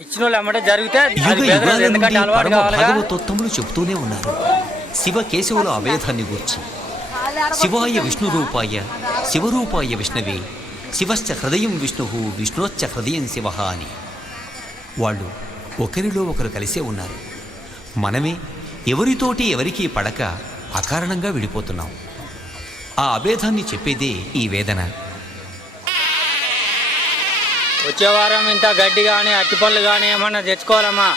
ఇచ్చిన వాళ్ళు అమ్మటే జరిగితే అది యుగ బెదరదు. యుగాల నుండి ఎందుకంటే అలవాటు పరమ కావాలిగా భాగవతోత్తములు చెబుతూనే ఉన్నారు. శివ కేశవుల అభేదాన్ని గూర్చి. శివాయ విష్ణు రూపాయ శివరూపాయ విష్ణవే శివశ్చ హృదయం విష్ణు విష్ణుశ్చ హృదయం శివ అని. వాళ్ళు ఒకరిలో ఒకరు కలిసే ఉన్నారు. మనమే ఎవరితోటి ఎవరికీ పడక అకారణంగా విడిపోతున్నాం. ఆ అభేదాన్ని చెప్పేదే ఈ వేదన. వచ్చే వారం ఇంత గడ్డి కానీ అట్టిపళ్ళు కానీ ఏమన్నా తెచ్చుకోవాలమ్మా.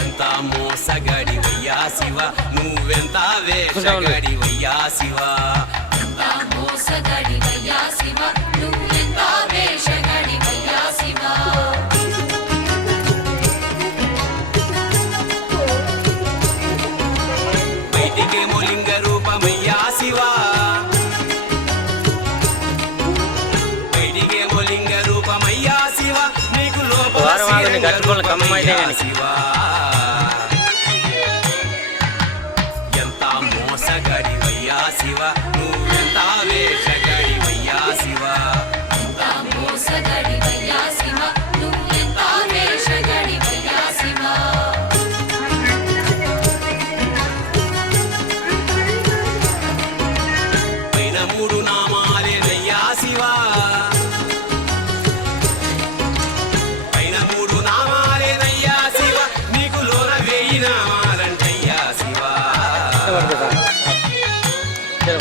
ఎంత మోసగడి వయ్యా శివ నువ్వెంత వేషగడి వయ్యా శివ. మోసగడివయ్యా శివ నువ్వెంత వారం ఆగండి,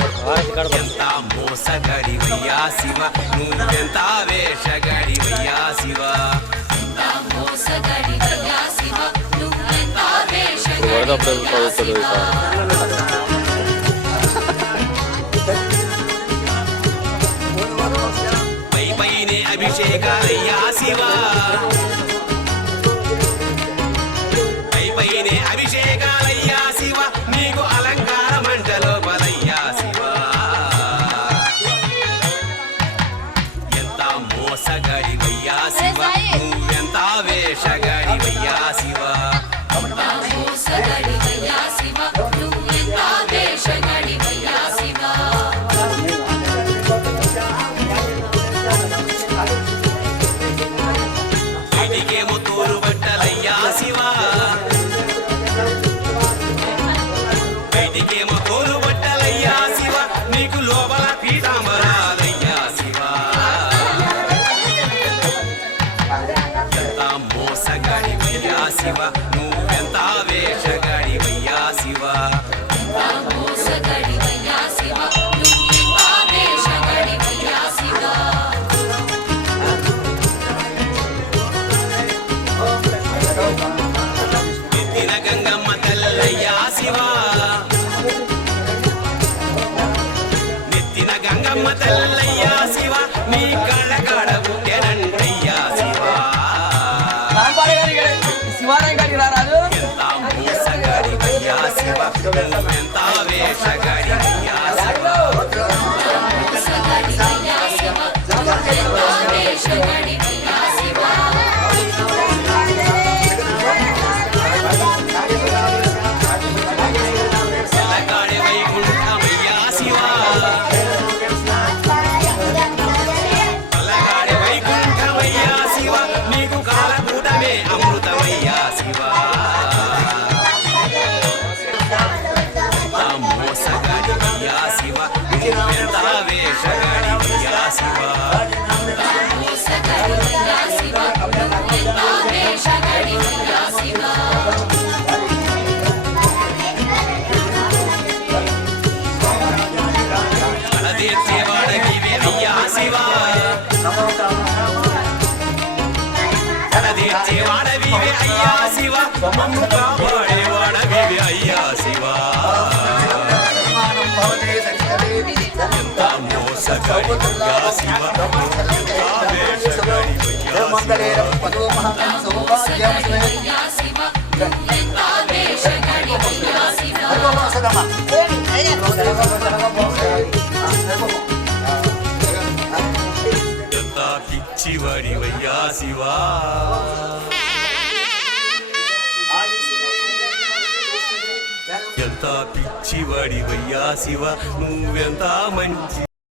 ఎంత మోసగడివయ్యా శివ? నువ్వెంత వేషగడివయ్యా శివ? వేషగడివయ్యా శివ? పై పైనే అభిషేకాలయ్యా శివ. మోసగడివయ్యా శివ కలదీర్చేవాడవివే అయ్యా శివ. మమ్ము కాపాడేవాడవివే అయ్యా శివ ఎంత మోస శివ వయ్యా నువ్వెంత ఎంత పిచ్చివాడివయ్యా శివ. నువ్వెంత మంచి